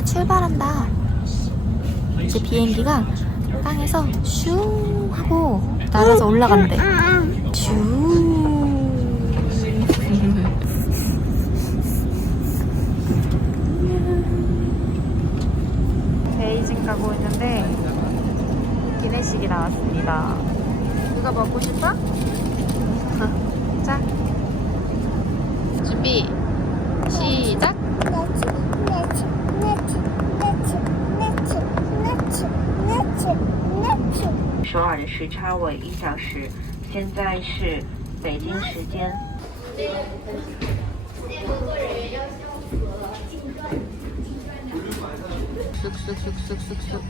이제 출발한다. 이제 비행기가 땅에서 슝 하고 날아서 올라간대. 슝. 베이징 가고 있는데 기내식이 나왔습니다. 누가 먹고 싶어? 자, 준비 시작. 首尔的时差为1小时，现在是北京时间。 쑥쑥쑥쑥쑥쑥.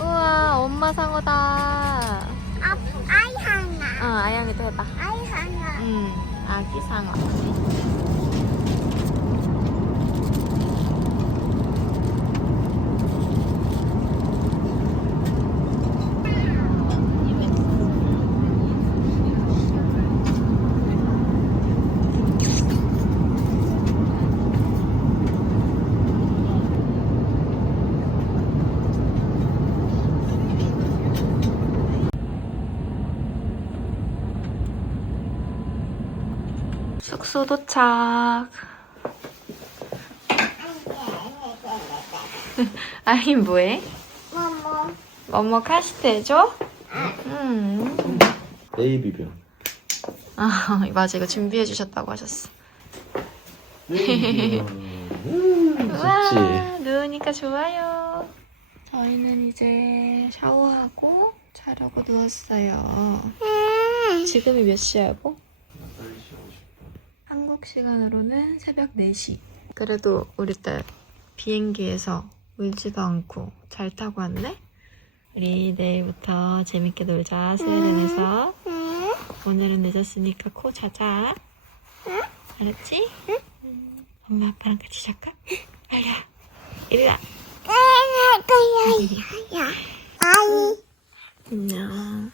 우와, 엄마 상어다. 아이 하나. 아양이도 해봐. 아이 하나. 아기 상어. 숙소 도착. 아이 뭐해? 뭐뭐 카시트 해줘? 베이비병. 아 맞아, 이거 준비해 주셨다고 하셨어. 우와, 누우니까 좋아요. 저희는 이제 샤워하고 자려고 누웠어요. 지금이 몇 시야 여보? 한국 시간으로는 새벽 4시. 그래도 우리 딸 비행기에서 울지도 않고 잘 타고 왔네? 우리 내일부터 재밌게 놀자, 스웨덴에서. 오늘은 늦었으니까 코 자자. 알았지? 엄마 아빠랑 같이 잘까? 빨리 와. 이리 와. 아이. 안녕.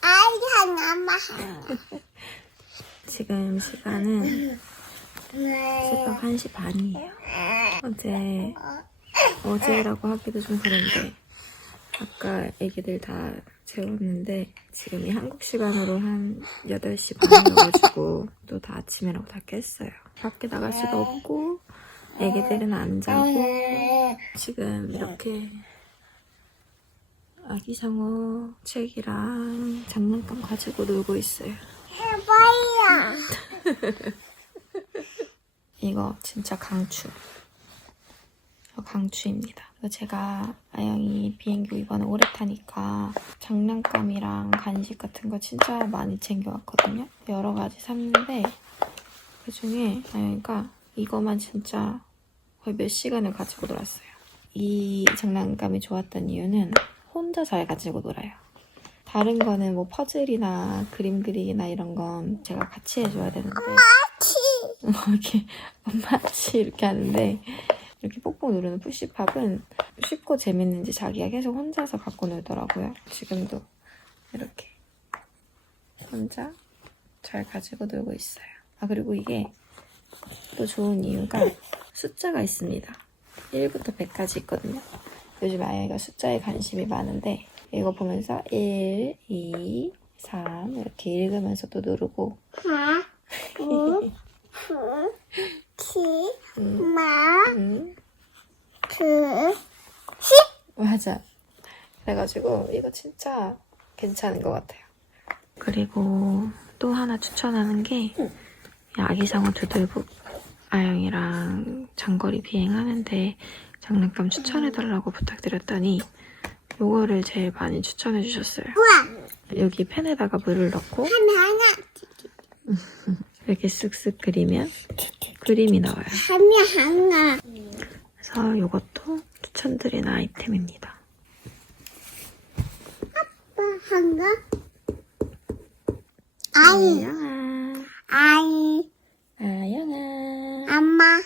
아이 하나만. 지금 시간은 새벽 1시 반이에요. 어제라고 하기도 좀 그런데 아까 애기들 다 재웠는데 지금이 한국 시간으로 한 8시 반이어가지고 또 다 아침이라고 다 깼어요. 밖에 나갈 수도 없고 애기들은 안 자고 지금 이렇게 아기 상어 책이랑 장난감 가지고 놀고 있어요. 해봐야. 이거 진짜 강추. 이거 강추입니다. 이거 제가 아영이 비행기 이번에 오래 타니까 장난감이랑 간식 같은 거 진짜 많이 챙겨왔거든요. 여러 가지 샀는데 그 중에 아영이가 이거만 진짜 거의 몇 시간을 가지고 놀았어요. 이 장난감이 좋았던 이유는 혼자 잘 가지고 놀아요. 다른 거는 뭐 퍼즐이나 그림 그리기나 이런 건 제가 같이 해줘야 되는데 이렇게 엄마치 이렇게 하는데 이렇게 뽁뽁 누르는 푸시팝은 쉽고 재밌는지 자기가 계속 혼자서 갖고 놀더라고요. 지금도 이렇게 혼자 잘 가지고 놀고 있어요. 아 그리고 이게 또 좋은 이유가 숫자가 있습니다. 1부터 100까지 있거든요. 요즘 아이가 숫자에 관심이 많은데 이거 보면서 1, 2, 3 이렇게 읽으면서 또 누르고 4, 5, 6, 7, 8, 9, 10. 맞아. 그래가지고 이거 진짜 괜찮은 것 같아요. 그리고 또 하나 추천하는 게 아기상어 두들북. 아영이랑 장거리 비행하는데 장난감 추천해달라고 부탁드렸더니 요거를 제일 많이 추천해주셨어요. 여기 펜에다가 물을 넣고 하나. 이렇게 쓱쓱 그리면 그림이 나와요. 하나. 그래서 요것도 추천드리는 아이템입니다. 하나. 아이. 아영아. 아이. 아영아. 엄마.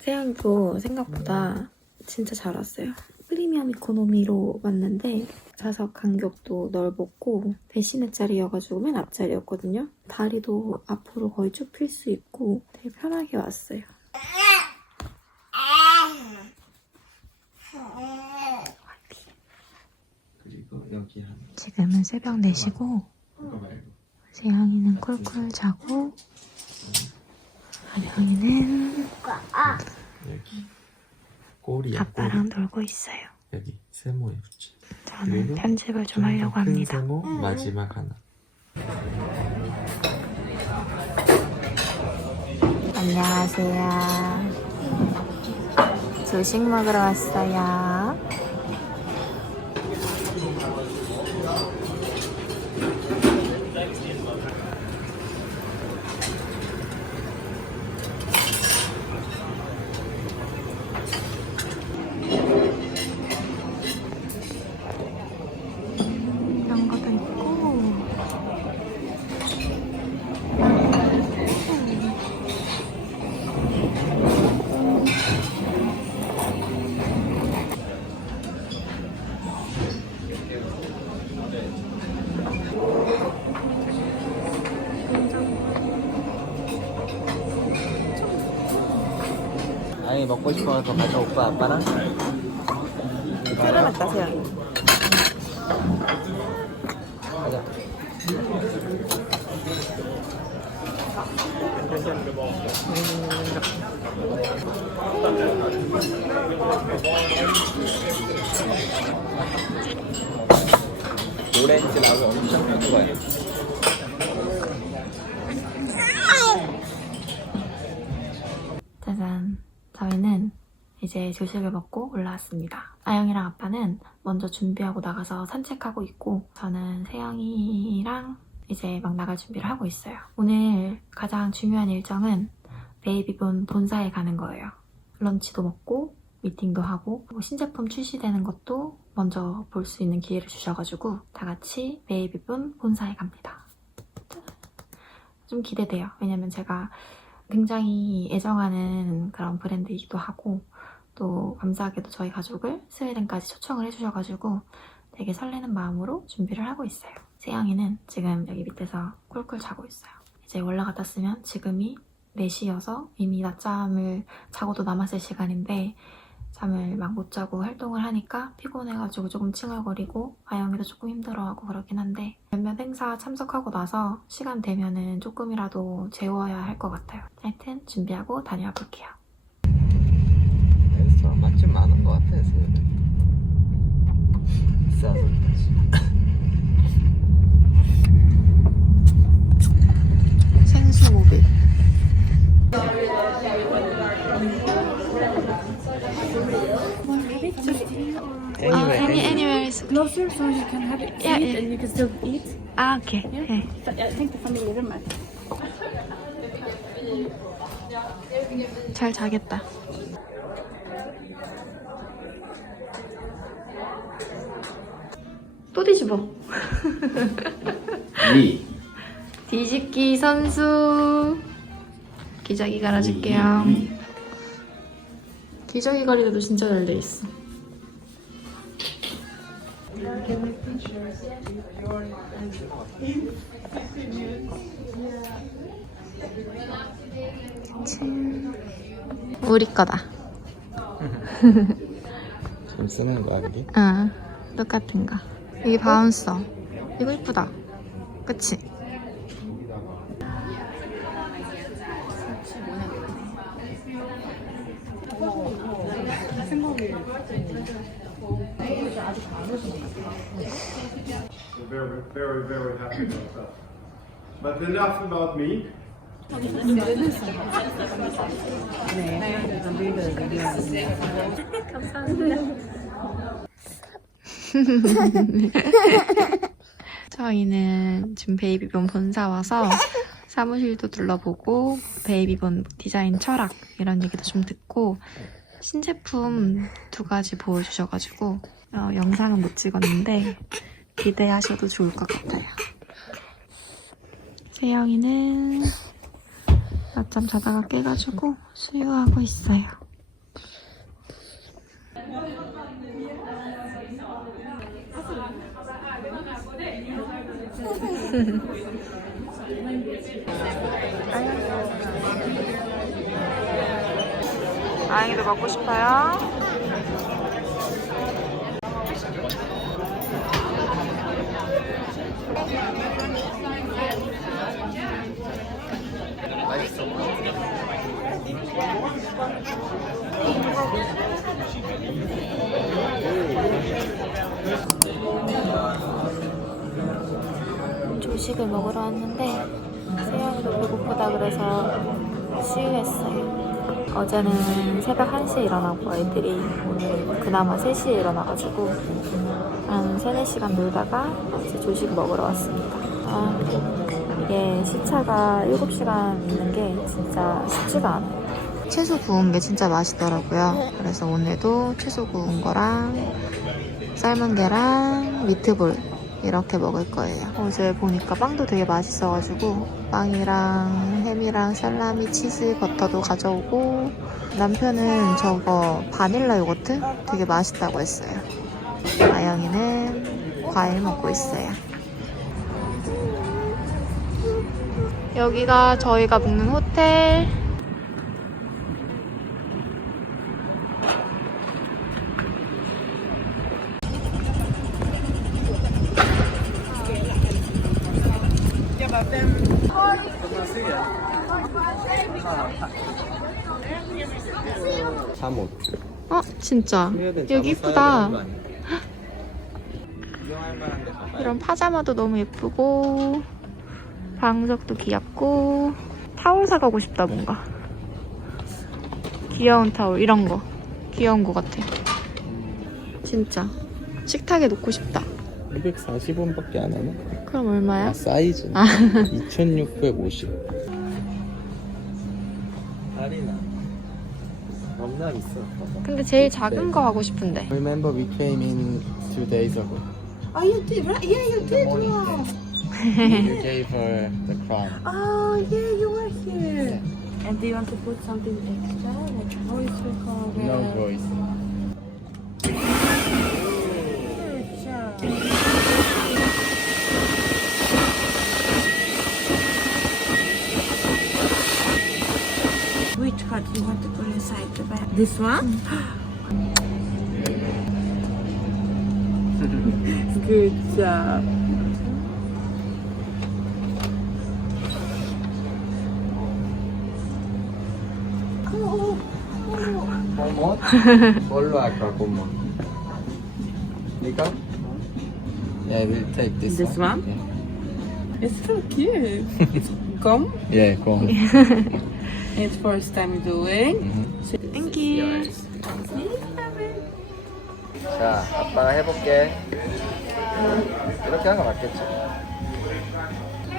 세영이도 생각보다 진짜 잘 왔어요. 프리미엄 이코노미로 왔는데 좌석 간격도 넓었고 배신의 자리여가지고 맨 앞자리였거든요. 다리도 앞으로 거의 쭉 필 수 있고 되게 편하게 왔어요. 지금은 새벽 4시고 세영이는 꿀꿀 자고 아영이는 여기 꼬리야. 아빠랑 놀고 있어요. 여기 세모에 붙여. 저는 편집을 좀 하려고 큰 합니다. 세모 마지막 하나. 안녕하세요. 조식 먹으러 왔어요. 이런 것도 있고. 아니 먹고 싶어서 가자 오빠 아빠랑. 트름했다 세영이. 가자. 오렌지 라고 엄청 좋아해. 짜잔. 저희는 이제 조식을 먹고 올라왔습니다. 아영이랑 아빠는 먼저 준비하고 나가서 산책하고 있고 저는 세영이랑 이제 막 나갈 준비를 하고 있어요. 오늘 가장 중요한 일정은 베이비본 본사에 가는 거예요. 런치도 먹고 미팅도 하고 신제품 출시되는 것도 먼저 볼 수 있는 기회를 주셔가지고 다 같이 베이비본 본사에 갑니다. 좀 기대돼요. 왜냐면 제가 굉장히 애정하는 그런 브랜드이기도 하고 또 감사하게도 저희 가족을 스웨덴까지 초청을 해주셔가지고 되게 설레는 마음으로 준비를 하고 있어요. 세영이는 지금 여기 밑에서 꿀꿀 자고 있어요. 이제 올라갔다 쓰면 지금이 4시여서 이미 낮잠을 자고도 남았을 시간인데 잠을 막 못 자고 활동을 하니까 피곤해가지고 조금 칭얼거리고 아영이도 조금 힘들어하고 그러긴 한데 몇몇 행사 참석하고 나서 시간 되면은 조금이라도 재워야 할 것 같아요. 하여튼 준비하고 다녀와 볼게요. 레스토랑 맛집 많은 것 같아 지금. 비싸서 그렇지. 생수 모빌. Anywhere is closer so you can have it Yeah, sweet yeah. and you can still eat. 아, 오케이. Yeah. 네. But I think the family room. 잘 자겠다. 또 뒤집어. 리. 뒤집기 선수. 기저귀 갈아줄게요. 기저귀 가리대도 진짜 잘 돼 있어. 우리 거다. 지금 쓰는 거야 그게? 응, 똑같은 거. 이게 바운서. 이거 이쁘다. 그치? Very, very, very happy about that. But enough about me. 저희는 지금 베이비본 본사 와서 사무실도 둘러보고 베이비본 디자인 철학 이런 얘기도 좀 듣고 신제품 2가지 보여주셔가지고 영상은 못 찍었는데 기대하셔도 좋을 것 같아요. 세영이는 낮잠 자다가 깨가지고 수유하고 있어요. 아영이도 먹고 싶어요? 조식을 먹으러 왔는데 세영이도 배고프다 그래서 시유했어요. 어제는 새벽 1시에 일어나고 애들이 오늘 그나마 3시에 일어나가지고 한 3, 4시간 놀다가 이제 조식 먹으러 왔습니다. 이게 시차가 7시간 있는 게 진짜 쉽지가 않아요. 채소 구운 게 진짜 맛있더라고요. 그래서 오늘도 채소 구운 거랑 삶은 계란, 미트볼 이렇게 먹을 거예요. 어제 보니까 빵도 되게 맛있어가지고 빵이랑 햄이랑 살라미, 치즈, 버터도 가져오고 남편은 저거 바닐라 요거트 되게 맛있다고 했어요. 아영이는 과일 먹고 있어요. 여기가 저희가 묵는 호텔. 잠옷. 진짜 스웨덴 여기 잠옷 이쁘다. 사야 되는 거 아니야? 구경할 만한 데 가봐야 이런 파자마도 너무 예쁘고 방석도 귀엽고 타올 사가고 싶다. 뭔가 귀여운 타올 이런 거 귀여운 거 같아. 진짜 식탁에 놓고 싶다. 240원밖에 안 하나? 그럼 얼마야? 아, 사이즈 2650. 할인아. 겁나 비싸. 근데 제일 작은 거 하고 싶은데. Remember we came in 2 days ago. Oh, you did, right? Yeah, you did. Wow. You gave her the crown. Oh, yeah, you were here. And do you want to put something extra, like voice recorder? No voice. Which card do you want to put inside the bag? This one? Good job. 곰옷? 뭘로 할까, 곰옷? 이거? Yeah, we'll take this, This one? Yeah. It's so cute. It's gum. Yeah, go on. It's first time doing. 땡큐. 자, 아빠가 해볼게. 이렇게 하는 거 맞겠지?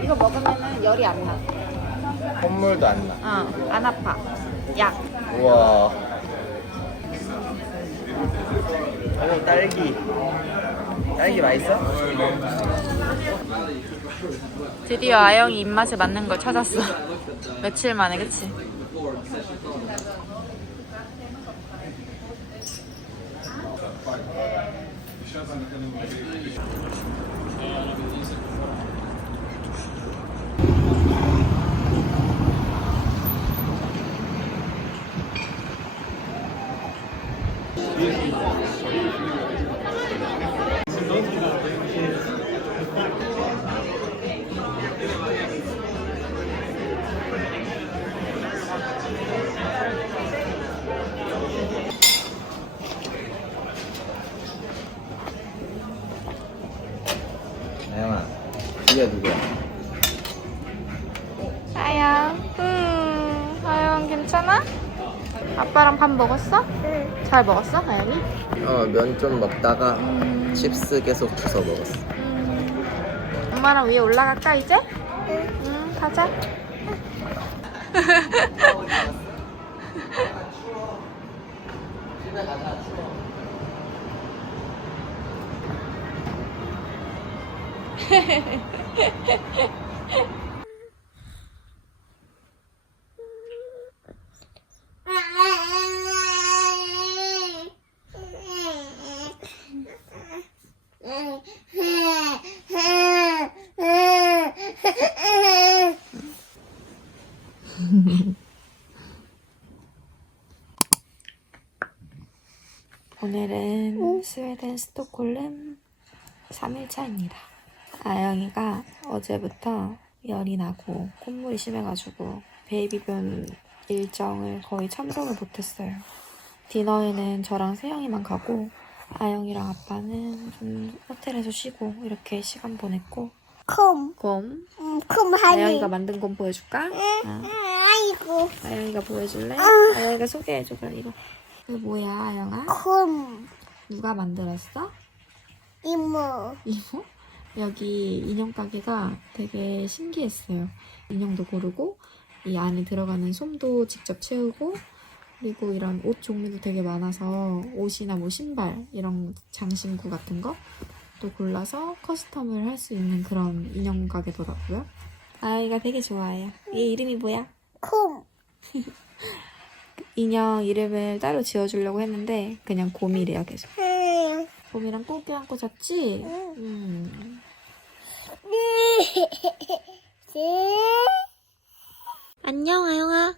이거 먹으면 열이 안 나. 콧물도 안 나. 안 아파. 약. 우와. 오, 딸기. 딸기 맛있어? 드디어 아영이 입맛에 맞는 걸 찾았어. 며칠 만에, 그치? 아영아, 이게 누구야? 아영. 아영 괜찮아? 아빠랑 밥 먹었어? 잘 먹었어, 아영이? 면 좀 먹다가 칩스 계속 주워 먹었어. 엄마랑 위에 올라갈까, 이제? 응, 가자. 오늘은 스웨덴 스톡홀름 3일차입니다. 아영이가 어제부터 열이 나고 콧물이 심해가지고 베이비변 일정을 거의 참석을 못했어요. 디너에는 저랑 세영이만 가고 아영이랑 아빠는 좀 호텔에서 쉬고 이렇게 시간 보냈고. 콤. 곰. 콤 하니. 아영이가 만든 곰 보여줄까? 아이고. 아영이가 보여줄래? 아영이가 소개해줘. 그럼 이거 뭐야 아영아? 콤. 누가 만들었어? 이모. 이모? 여기 인형 가게가 되게 신기했어요. 인형도 고르고 이 안에 들어가는 솜도 직접 채우고 그리고 이런 옷 종류도 되게 많아서 옷이나 뭐 신발 이런 장신구 같은 거 또 골라서 커스텀을 할 수 있는 그런 인형 가게더라고요. 아이가 되게 좋아해요. 얘 이름이 뭐야? 콤. 인형 이름을 따로 지어주려고 했는데 그냥 곰이래요 계속. 곰이랑 꼭 껴안고 잤지? 안녕, 아영아.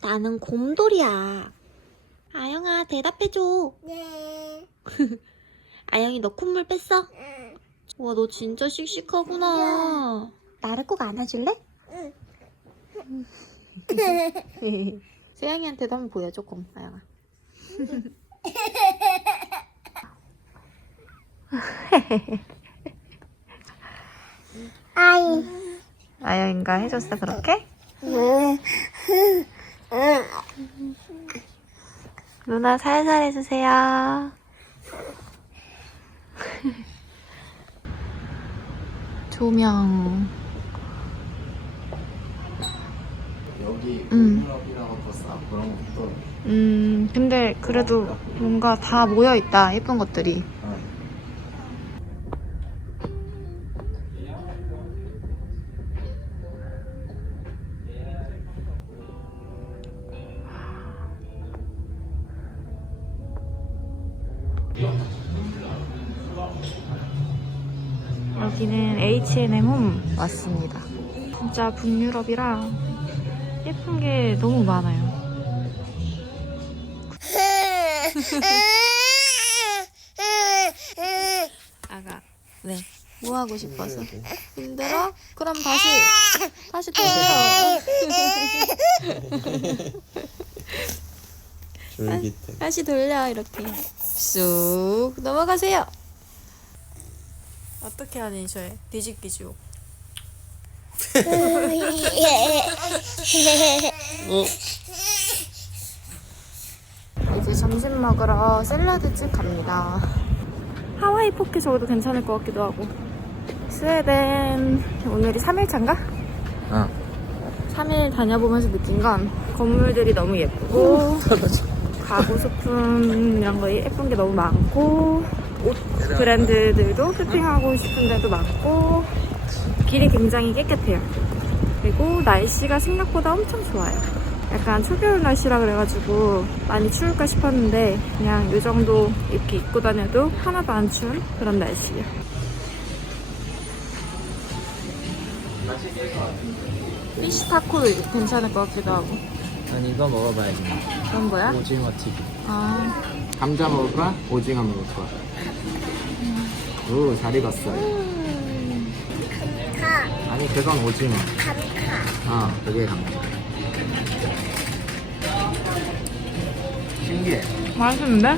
나는 곰돌이야. 아영아, 대답해줘. 네. 아영이 너 콧물 뺐어? 응. 와, 너 진짜 씩씩하구나. 나를 꼭 안아줄래? 세영이한테도 한번 보여줘, 곰, 아영아. 아이. 아영이가 해줬어, 그렇게? 누나 살살 해주세요. 조명. 여기 홈럽이라고 떴어. 그런 것도. 근데 그래도 뭔가 다 모여있다, 예쁜 것들이. 여기는 H&M 홈 왔습니다. 진짜 북유럽이라 예쁜 게 너무 많아요. 아가, 왜? 뭐 하고 싶어서? 힘들어? 그럼 다시 돌려. 쫄깃해. 다시 돌려, 이렇게. 쑥 넘어가세요. 어떻게 하니, 저의 뒤집기죠? 이제 점심 먹으러 샐러드집 갑니다. 하와이 포케 저도 괜찮을 것 같기도 하고. 스웨덴 오늘이 3일차인가? 3일 다녀보면서 느낀 건 건물들이 너무 예쁘고 가구 소품 이런 거 예쁜 게 너무 많고 옷 브랜드들도 쇼핑하고 싶은 데도 많고 길이 굉장히 깨끗해요. 그리고 날씨가 생각보다 엄청 좋아요. 약간 초겨울 날씨라 그래가지고 많이 추울까 싶었는데 그냥 이 정도 이렇게 입고 다녀도 하나도 안 추운 그런 날씨예요. 피시타코도 괜찮을 것 같기도 하고. 아니 이거 먹어봐야지. 그런 거야? 오징어 튀김. 아, 감자 먹을 거야? 오징어 먹을 거야? 오, 잘 익었어요. 아니 그건 오징어. 그게 감자. 신기해. 맛있는데?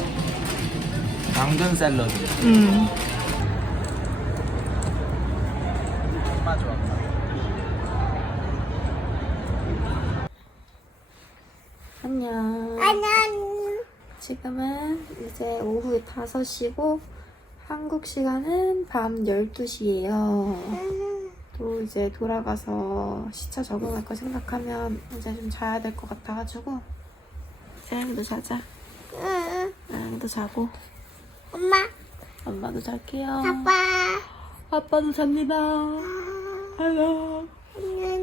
당근 샐러드. 엄마 좋아. 안녕. 안녕. 지금은 이제 오후 5시고 한국 시간은 밤 12시예요. 또 이제 돌아가서 시차 적응할 거 생각하면 이제 좀 자야 될 것 같아가지고 세영이도 자자. 응. 세영이도 자고 엄마. 엄마도 잘게요. 아빠. 아빠도 잡니다. 안녕. 안녕.